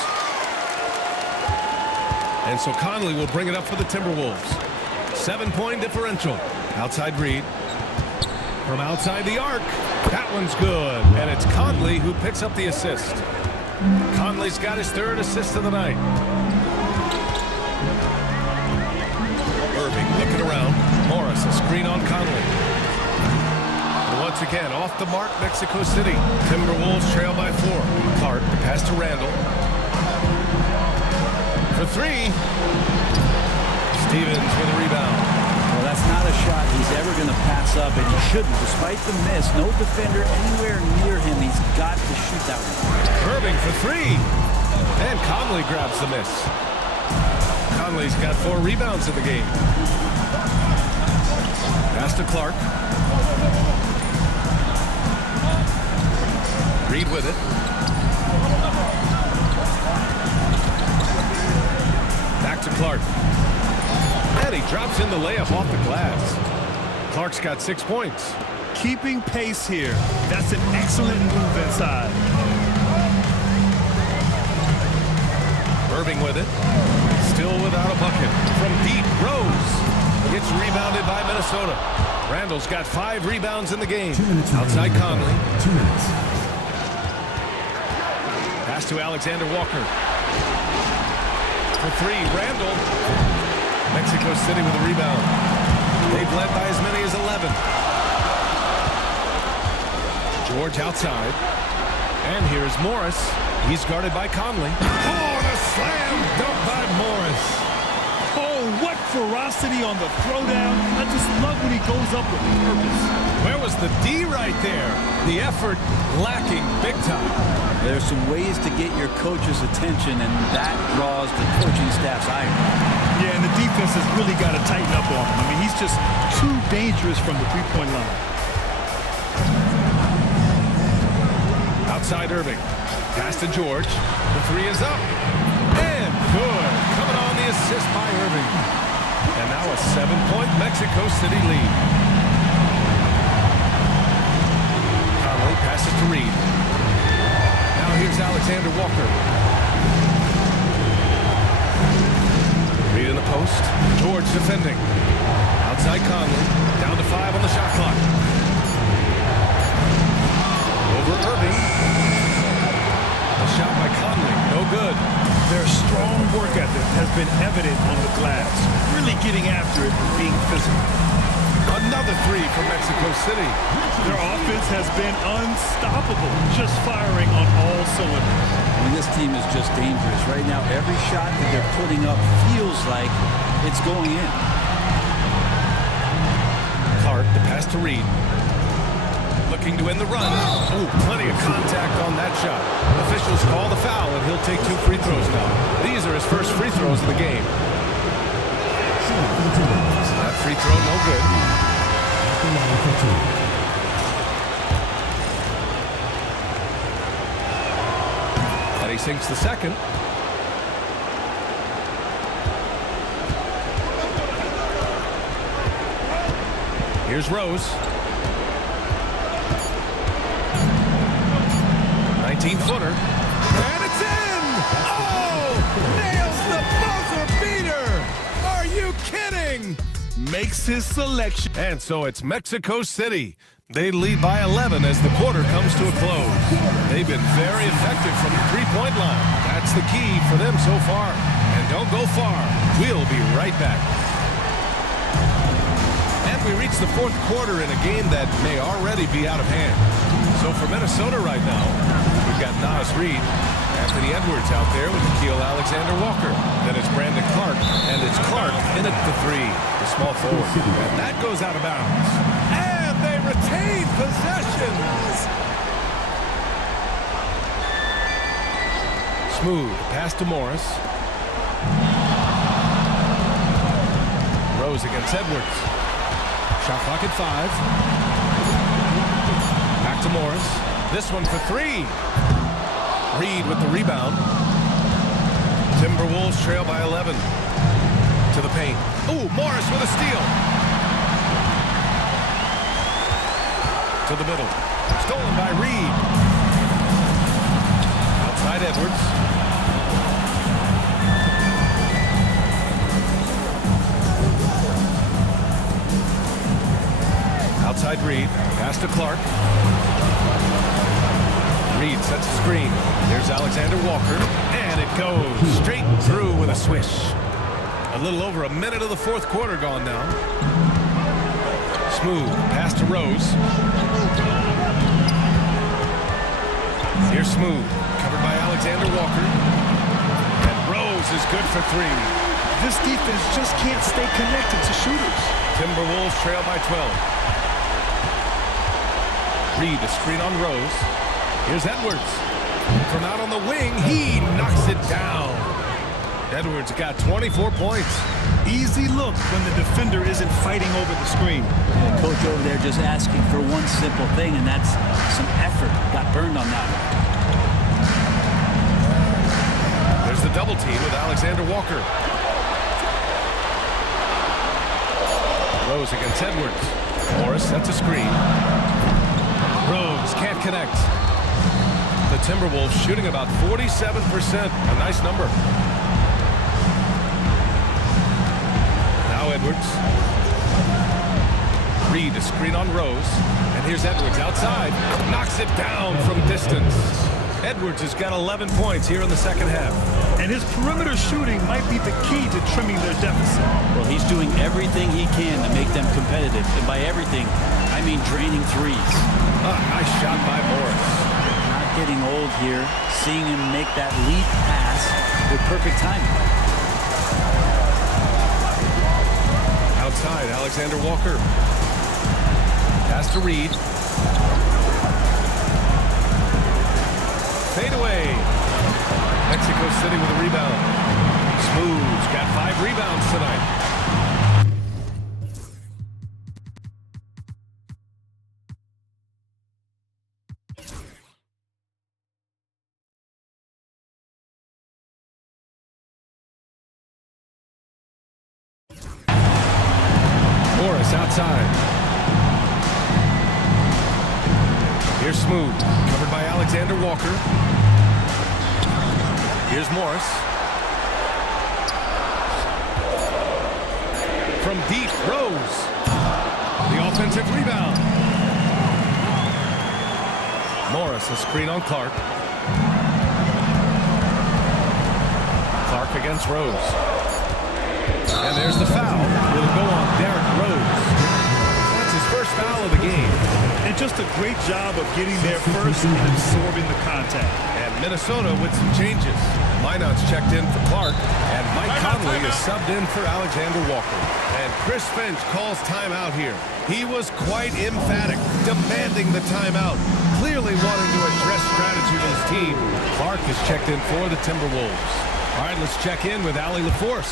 And so Conley will bring it up for the Timberwolves. 7-point differential. Outside Reed. From outside the arc. That one's good. And it's Conley who picks up the assist. Conley's got his 3rd assist of the night. Irving looking around. Morris a screen on Conley. And once again, off the mark, Mexico City. Timberwolves trail by 4. Clark, the pass to Randall. For 3. Stevens with a rebound. Well, that's not a shot he's ever going to pass up, and he shouldn't. Despite the miss, no defender anywhere near him. He's got to shoot that one. Irving for 3. And Conley grabs the miss. Conley's got 4 rebounds in the game. Pass to Clark. Reed with it. Back to Clark. And he drops in the layup off the glass. Clark's got 6 points. Keeping pace here. That's an excellent move inside. Irving with it. Still without a bucket. From deep, Rose. Gets rebounded by Minnesota. Randall's got 5 rebounds in the game. Outside Conley. 2 minutes. Pass to Alexander Walker. For 3, Randall. Mexico City with a rebound. They've led by as many as 11. George outside. And here's Morris. He's guarded by Conley. Oh, and a slam dunk by Morris. Oh, what ferocity on the throwdown. I just love when he goes up with purpose. Where was the D right there? The effort lacking big time. There's some ways to get your coach's attention, and that draws the coaching staff's ire. Yeah, and the defense has really got to tighten up on him. I mean, he's just too dangerous from the three-point line. Outside Irving. Pass to George. The three is up. And good. Coming on the assist by Irving. And now a 7-point Mexico City lead. Conley passes to Reed. Now here's Alexander Walker. Reed in the post. George defending. Outside Conley. Down to 5 on the shot clock. Over Irving. A shot by Conley. No good. Their strong work ethic has been evident on the glass. Really getting after it and being physical. Another three for Mexico City. Their offense has been unstoppable. Just firing on all cylinders. I mean, this team is just dangerous. Right now, every shot that they're putting up feels like it's going in. Clark, the pass to Reed. Looking to end the run. Oh, plenty of contact on that shot. Officials call the foul, and he'll take 2 free throws now. These are his first free throws of the game. That free throw, no good. And he sinks the second. Here's Rose. 19-footer. And it's in! Oh! Nails the buzzer beater! Are you kidding? Makes his selection. And so it's Mexico City. They lead by 11 as the quarter comes to a close. They've been very effective from the three-point line. That's the key for them so far. And don't go far. We'll be right back. And we reach the fourth quarter in a game that may already be out of hand. So for Minnesota right now, we've got Nas Reed, Anthony Edwards out there with Nikhil Alexander-Walker. Then it's Brandon Clark, and it's Clark in at the three, the small forward. And that goes out of bounds. And they retain possession. Smooth pass to Morris. Rose against Edwards. Shot clock at 5. Back to Morris. This one for 3. Reed with the rebound. Timberwolves trail by 11. To the paint. Ooh, Morris with a steal. To the middle. Stolen by Reed. Outside Edwards. Outside Reed. Pass to Clark. Reed sets a screen. There's Alexander Walker. And it goes straight through with a swish. A little over a minute of the fourth quarter gone now. Smooth. Pass to Rose. Here's Smooth. Covered by Alexander Walker. And Rose is good for 3. This defense just can't stay connected to shooters. Timberwolves trail by 12. Reed, a screen on Rose. Here's Edwards. From out on the wing, he knocks it down. Edwards got 24 points. Easy look when the defender isn't fighting over the screen. Yeah, coach over there just asking for one simple thing, and that's some effort. Got burned on that one. There's the double team with Alexander Walker. Rose against Edwards. Morris sets a screen. Rose can't connect. The Timberwolves shooting about 47%. A nice number. Now Edwards. Reed, a screen on Rose. And here's Edwards outside. Knocks it down from distance. Edwards has got 11 points here in the second half. And his perimeter shooting might be the key to trimming their deficit. Well, he's doing everything he can to make them competitive. And by everything, I mean draining threes. Nice shot by Morris. Not getting old here, seeing him make that lead pass with perfect timing. Outside, Alexander Walker. Pass to Reed. Fade away. Mexico City with a rebound. Smooth's got 5 rebounds tonight. Morris outside. Here's Smooth, covered by Alexander Walker. Here's Morris. From deep, Rose. The offensive rebound. Morris, a screen on Clark. Clark against Rose. And there's the foul. It'll go on Derrick Rose. That's his first foul of the game. And just a great job of getting there first and absorbing the contact. And Minnesota with some changes. Lineout's checked in for Clark, and Mike Conley is subbed in for Alexander Walker. And Chris Finch calls timeout here. He was quite emphatic, demanding the timeout, clearly wanting to address strategy with his team. Clark is checked in for the Timberwolves. All right, let's check in with Allie LaForce.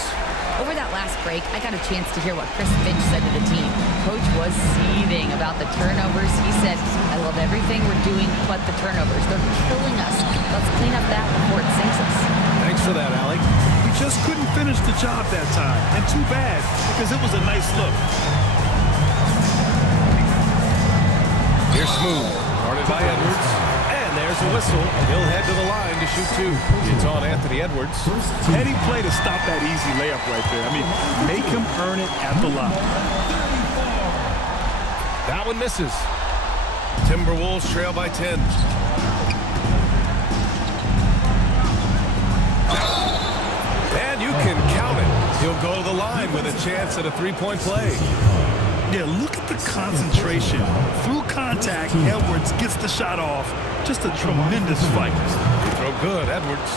Over that last break, I got a chance to hear what Chris Finch said to the team. Coach was seething about the turnovers. He said, I love everything we're doing but the turnovers. They're killing us. Let's clean up that before it sinks us. Thanks for that, Allie. He just couldn't finish the job that time. And too bad, because it was a nice look. Here's Smooth, guarded by Edwards. And there's a whistle. He'll head to the line to shoot 2. It's on Anthony Edwards. Heady play to stop that easy layup right there. I mean, make him earn it at the line. That one misses. Timberwolves trail by 10. And you can count it. He'll go to the line with a chance at a 3-point play. Yeah, look at the concentration. Through contact, Edwards gets the shot off. Just a tremendous fight. They throw good, Edwards.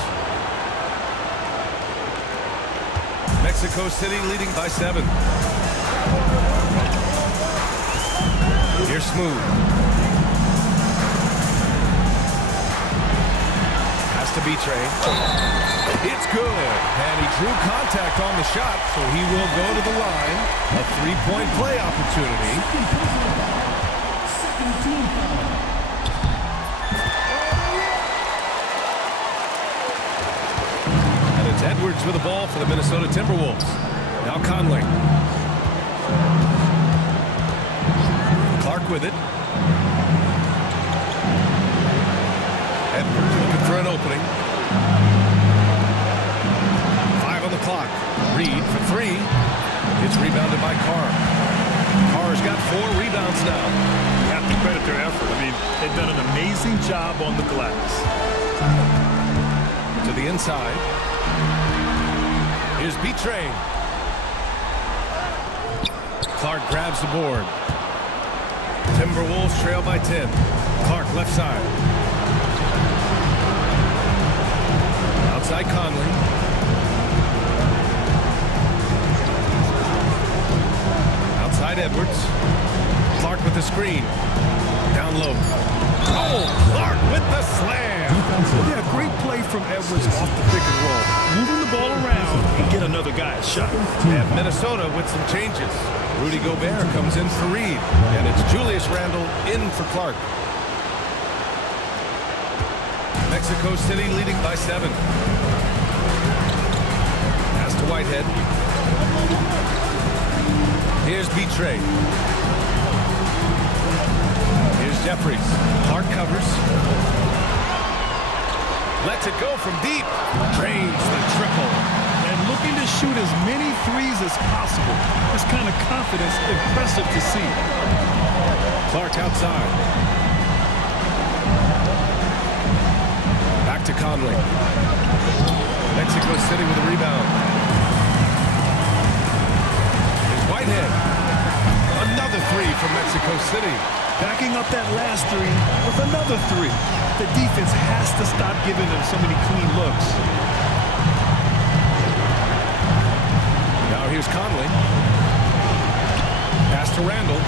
Mexico City leading by 7. Here's Smooth. Has to be Trey. It's good. And he drew contact on the shot, so he will go to the line. A 3-point play opportunity. And it's Edwards with the ball for the Minnesota Timberwolves. Now Conley. Clark with it. Edwards looking for an opening. 5 on the clock. Reed for 3. It's rebounded by Carr. Carr's got 4 rebounds now. You have to credit their effort. I mean, they've done an amazing job on the glass. To the inside. Here's B-Train. Clark grabs the board. Timberwolves trail by 10. Clark left side. Outside Conley. Outside Edwards. Clark with the screen. Down low. Oh, Clark with the slam. Yeah, great play from Edwards off the pick and roll. Moving the ball around and get another guy a shot. And Minnesota with some changes. Rudy Gobert comes in for Reed. And it's Julius Randle in for Clark. Mexico City leading by 7. Pass to Whitehead. Here's B-Trey. Here's Jeffries. Clark covers. Lets it go from deep. Drains the triple. And looking to shoot as many threes as possible. This kind of confidence, impressive to see. Clark outside. Back to Conley. Mexico City with a rebound. Here's Whitehead. Another 3 from Mexico City. Backing up that last three with another three. The defense has to stop giving them so many clean looks. Now here's Conley. Pass to Randall.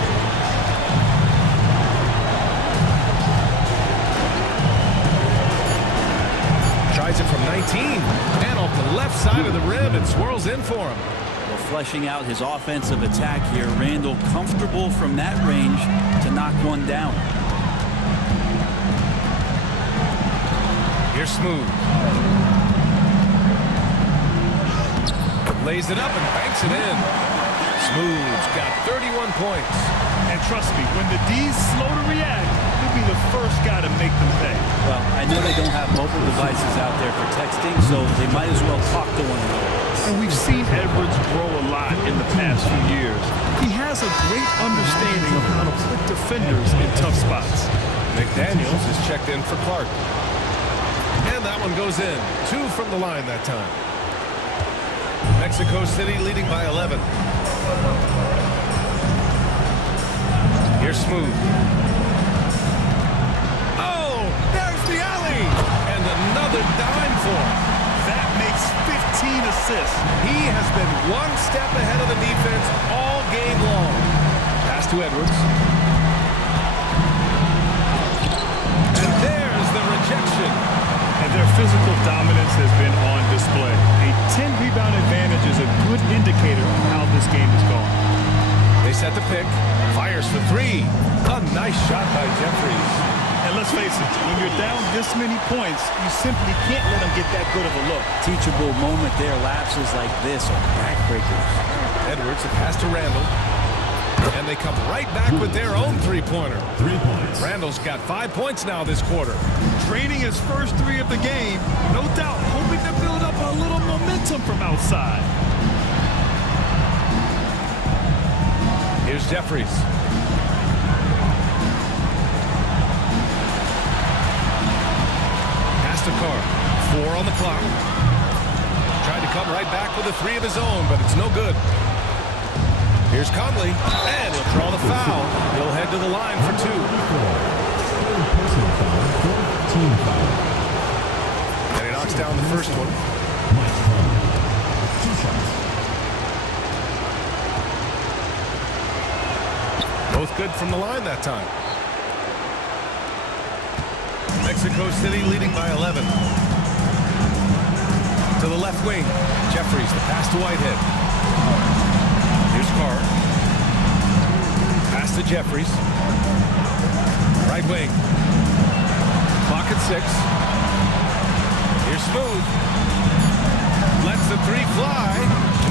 Tries it from 19. And off the left side of the rim, and swirls in for him. Well, fleshing out his offensive attack here. Randall comfortable from that range to knock one down. Here's Smooth. Lays it up and banks it in. Smooth's got 31 points. And trust me, when the D's slow to react, he'll be the first guy to make them pay. Well, I know they don't have mobile devices out there for texting, so they might as well talk to one another. And we've seen Edwards grow a lot in the past few years. He has a great understanding of how to put defenders in tough spots. McDaniels is checked in for Clark. And that one goes in. 2 from the line that time. Mexico City leading by 11. Here's Smooth. Oh, there's the alley. And another dime for him. That makes 15 assists. He has been one step ahead of the defense all game long. Pass to Edwards. And there's the rejection. And their physical dominance has been on display. A 10-rebound advantage is a good indicator of how this game is going. They set the pick. Fires for 3. A nice shot by Jeffries. And let's face it, when you're down this many points, you simply can't let them get that good of a look. Teachable moment there. Lapses like this are backbreakers. Edwards, a pass to Randall. And they come right back with their own three-pointer. 3 points. Randall's got 5 points now this quarter. Training his first 3 of the game, no doubt hoping to build up a little momentum from outside. Here's Jeffries. Pass to Carr. 4 on the clock. Tried to come right back with a 3 of his own, but it's no good. Here's Conley, and he'll draw the foul. He'll head to the line for 2. Personal foul, team foul. And he knocks down the first one. Mike Conley. 2 shots. Both good from the line that time. Mexico City leading by 11. To the left wing. Jeffries, the pass to Whitehead. Here's Carr. Pass to Jeffries. Right wing. Clock at 6. Here's Smooth. Lets the 3 fly.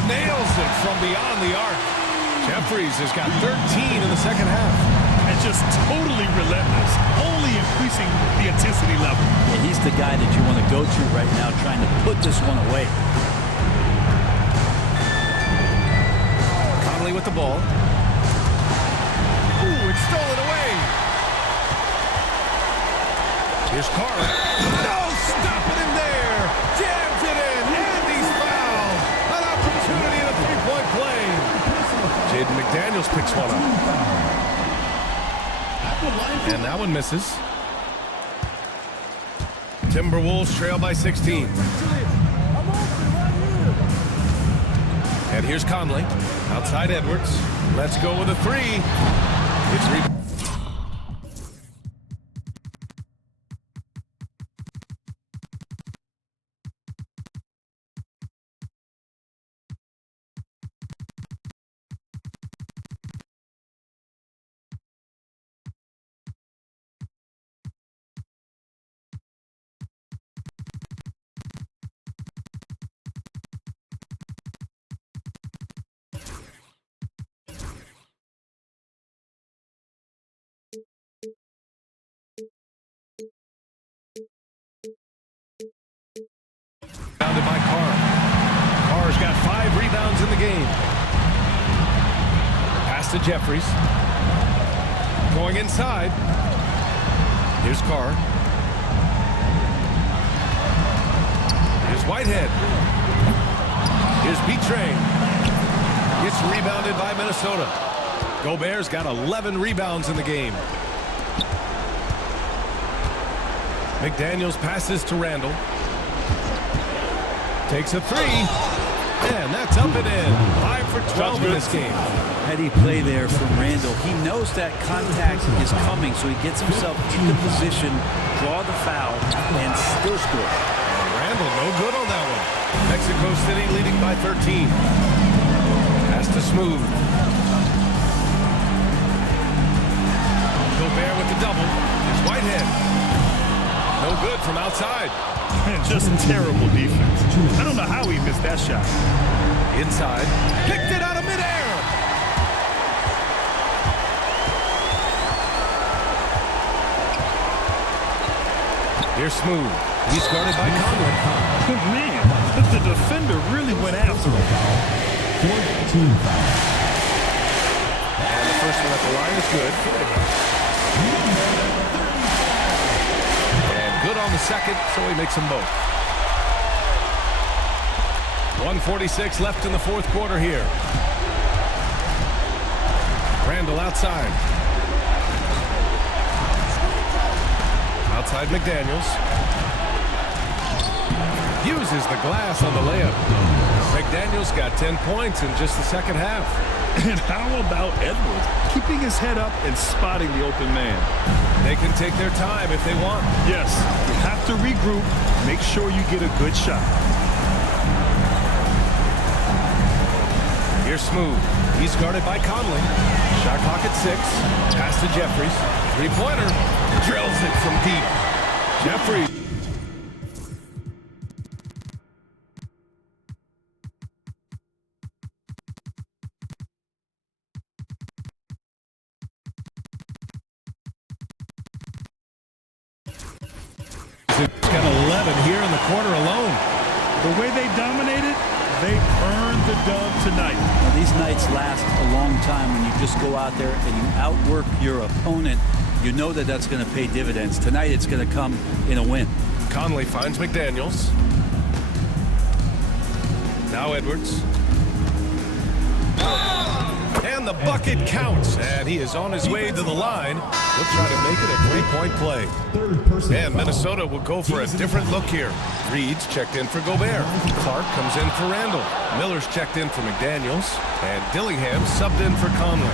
Nails it from beyond the arc. Jeffries has got 13 in the second half. And just totally relentless, only increasing the intensity level. Yeah, he's the guy that you want to go to right now, trying to put this one away. Conley with the ball. Ooh, it's stolen away. Here's Carr. No, stopping him there. Jams it in, and he's fouled. An opportunity in a 3-point play. Jaden McDaniels picks one up. And that one misses. Timberwolves trail by 16. And here's Conley. Outside Edwards. Let's go with a 3. It's rebounded by Carr. Carr's got 5 rebounds in the game. Pass to Jeffries. Going inside. Here's Carr. Here's Whitehead. Here's B-Train. Gets rebounded by Minnesota. Gobert's got 11 rebounds in the game. McDaniels passes to Randall. Takes a three. And that's up and in. 5 for 12 in this game. Heady play there from Randall. He knows that contact is coming, so he gets himself into position, draw the foul, and still score. Randall, no good on that one. Mexico City leading by 13. Pass to Smooth. Gobert with the double. It's Whitehead. No good from outside. Man, just terrible defense. I don't know how he missed that shot. Inside. Picked it out of midair. Here's Smooth. He's guarded by Conley. Man, the defender really went after him. 14 foul. And the first one at the line is good. And good on the second, so he makes them both. 1:46 left in the fourth quarter here. Randall outside. Outside McDaniels. Uses the glass on the layup. McDaniels got 10 points in just the second half. And how about Edwards? Keeping his head up and spotting the open man. They can take their time if they want. Yes, you have to regroup. Make sure you get a good shot. Here's Smooth. He's guarded by Conley. Shot clock at 6. Pass to Jeffries. Three-pointer. Drills it from deep. Jeffries. He's got 11 here in the quarter alone. The way they dominated, they earned the dub tonight. Now, these nights last a long time when you just go out there and you outwork your opponent. You know that that's going to pay dividends. Tonight it's going to come in a win. Conley finds McDaniels. Now Edwards. And the bucket counts. And he is on his way to the line. He'll try to make it a three-point play. Third personal And foul. Minnesota will go for a different look here. Reed's checked in for Gobert. Clark comes in for Randall. Miller's checked in for McDaniels. And Dillingham subbed in for Conley.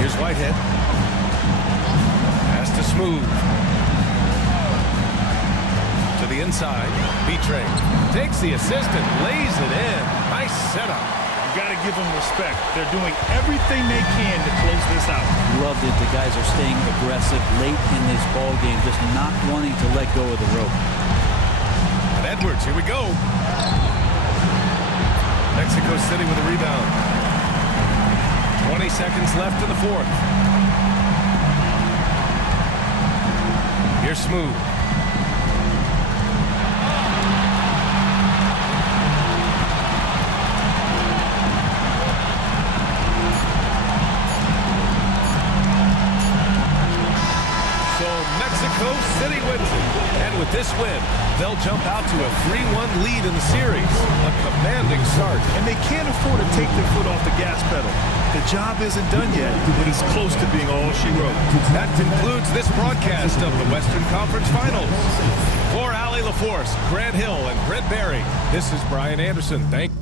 Here's Whitehead. Pass to Smooth. To the inside. Betray takes the assist and lays it in. Nice setup. You got to give them respect. They're doing everything they can to close this out. Love that the guys are staying aggressive late in this ball game, just not wanting to let go of the rope. And Edwards, here we go. Mexico City with a rebound. 20 seconds left in the fourth. Here's Smooth. Mexico City wins it. And with this win, they'll jump out to a 3-1 lead in the series. A commanding start. And they can't afford to take their foot off the gas pedal. The job isn't done yet, but it's close to being all she wrote. That concludes this broadcast of the Western Conference Finals. For Allie LaForce, Grant Hill, and Brent Barry, this is Brian Anderson. Thank you.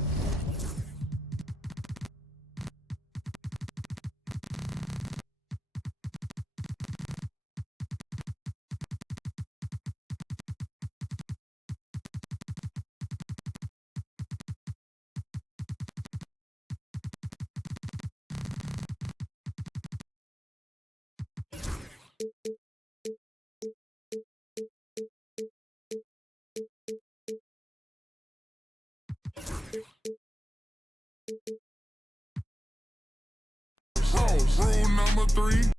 Rule number 3.